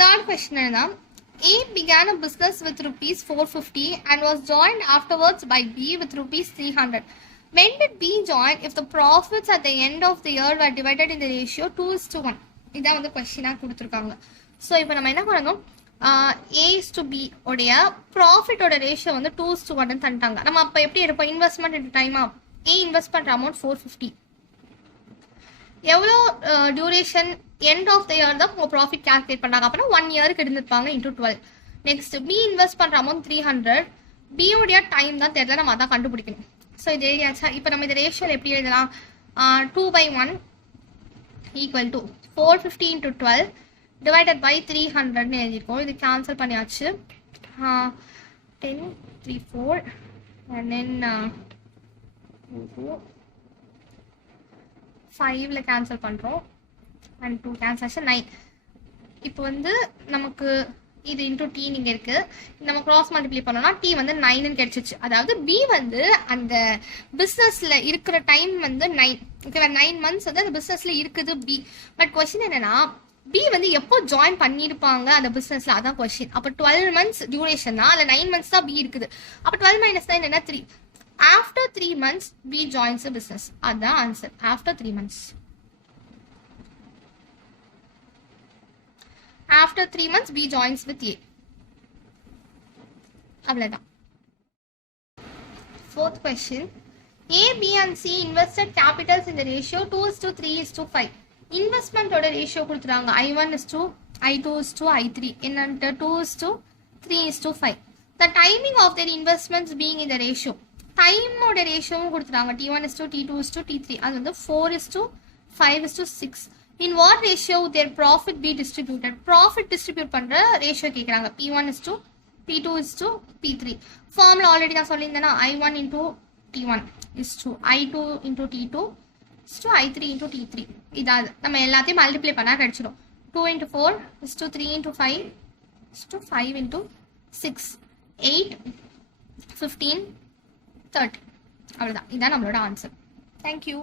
Third question என்னன்னா A began a business with rupees 450 and was joined afterwards by B with rupees 300. When did B join if the profits at the end of the year were divided in the ratio 2:1? இதான் வந்து கொஸ்டினாக கொடுத்துருக்காங்க. So இப்போ நம்ம என்ன பண்ணணும், A/B உடைய ப்ராஃபிட்டோட ratio வந்து 2:1 தந்துட்டாங்க. நம்ம அப்போ எப்படி எடுப்போம், இன்வெஸ்ட்மெண்ட் இன்டு டைமா. A இன்வெஸ்ட் பண்ணுற அமௌண்ட் 450, எவ்வளோ duration end of the year தான் உங்கள் ப்ராஃபிட் கால்குலேட் பண்ணாங்க அப்படின்னா 1 இயருக்கு இருந்துருப்பாங்க இன்டூ 12. நெக்ஸ்ட் பி இன்வெஸ்ட் பண்ணுற அமௌண்ட் 300, பியோடைய டைம் தான் தெரியல, நம்ம அதான் கண்டுபிடிக்கணும். ஸோ இது எழுதியாச்சா. இப்போ நம்ம இந்த ரேஷியோவில் எப்படி எழுதலாம், 2/1 ஈக்குவல் டு 450 × 12 டிவைடட் பை 300ன்னு எழுதியிருக்கோம். இது கேன்சல் பண்ணியாச்சு. 10 3 4 and then 5ல கேன்சல் பண்ணுறோம் அண்ட் 2 கேன்சல் 9. இப்போ வந்து நமக்கு இது இன்டூ டி இங்கே இருக்குது, நம்ம கிராஸ் மல்டிப்ளை பண்ணோம்னா டி வந்து 9ன்னு கிடைச்சிச்சு. அதாவது பி வந்து அந்த பிஸ்னஸில் இருக்கிற டைம் வந்து 9, ஓகேவா. 9 months வந்து அந்த பிஸ்னஸில் இருக்குது பி. பட் கொஸ்டின் என்னன்னா பி வந்து எப்போ ஜாயின் பண்ணியிருப்பாங்க அந்த பிஸ்னஸில், அதான் கொஸ்டின். அப்போ 12 months டியூரேஷன் தான், அதில் 9 months தான் பி இருக்குது. அப்போ 12 - 9 என்னன்னா 3. After 3 months, B joins the business. That's the answer. After 3 months. After 3 months, B joins with A. அவ்வளவுதான். Fourth question. A, B and C invested capitals in the ratio 2:3:5. Investment ஓட ratio கொடுத்துறாங்க. I1:2, I2:I3. என்னன்ட்டு 2:3:5. The timing of their investments being in the ratio. டைமோட ரேஷியோவும் கொடுத்துட்டாங்க. T1:2, T2:2, T3. அது வந்து 4:5:6. In what ratio their profit be distributed. Profit distribute பண்ணுற ratio கேட்குறாங்க. P1:2, P2:2, P3. Formula already நான் சொல்லியிருந்தேன்னா I1 × T1 I2 × T2 I3 × T3. இதாவது நம்ம எல்லாத்தையும் multiply பண்ணால் கிடச்சிடும். 2 × 4 3 × 5 5 × 6 8 15 30. அவ்வளோதான். இதுதான் நம்மளோட ஆன்சர். தேங்க்யூ.